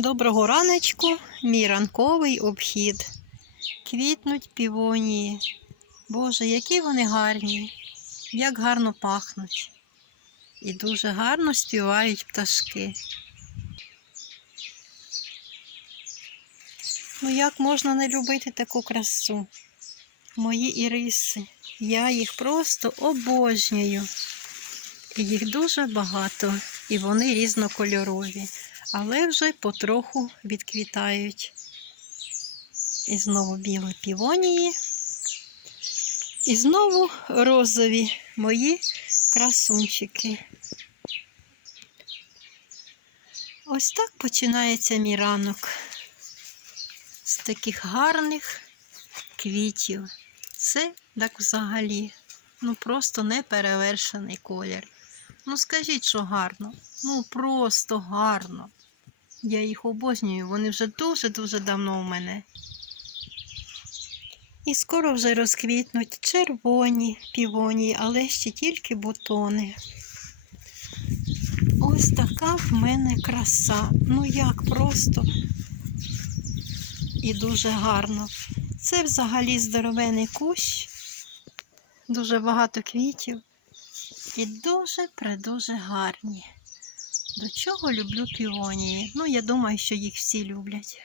Доброго раночку, мій ранковий обхід. Квітнуть півонії. Боже, які вони гарні, як гарно пахнуть. І дуже гарно співають пташки. Ну як можна не любити таку красу? Мої іриси. Я їх просто обожнюю. Їх дуже багато, і вони різнокольорові, але вже потроху відквітають. І знову білі півонії. І знову розові мої красунчики. Ось так починається мій ранок. З таких гарних квітів. Це так взагалі. Ну просто неперевершений колір. Ну скажіть, що гарно. Ну просто гарно. Я їх обожнюю, вони вже дуже-дуже давно у мене. І скоро вже розквітнуть червоні півонії, але ще тільки бутони. Ось така в мене краса. Ну як просто і дуже гарно. Це взагалі здоровений кущ, дуже багато квітів і дуже-предуже гарні. До чого люблю півонії? Ну, я думаю, що їх всі люблять.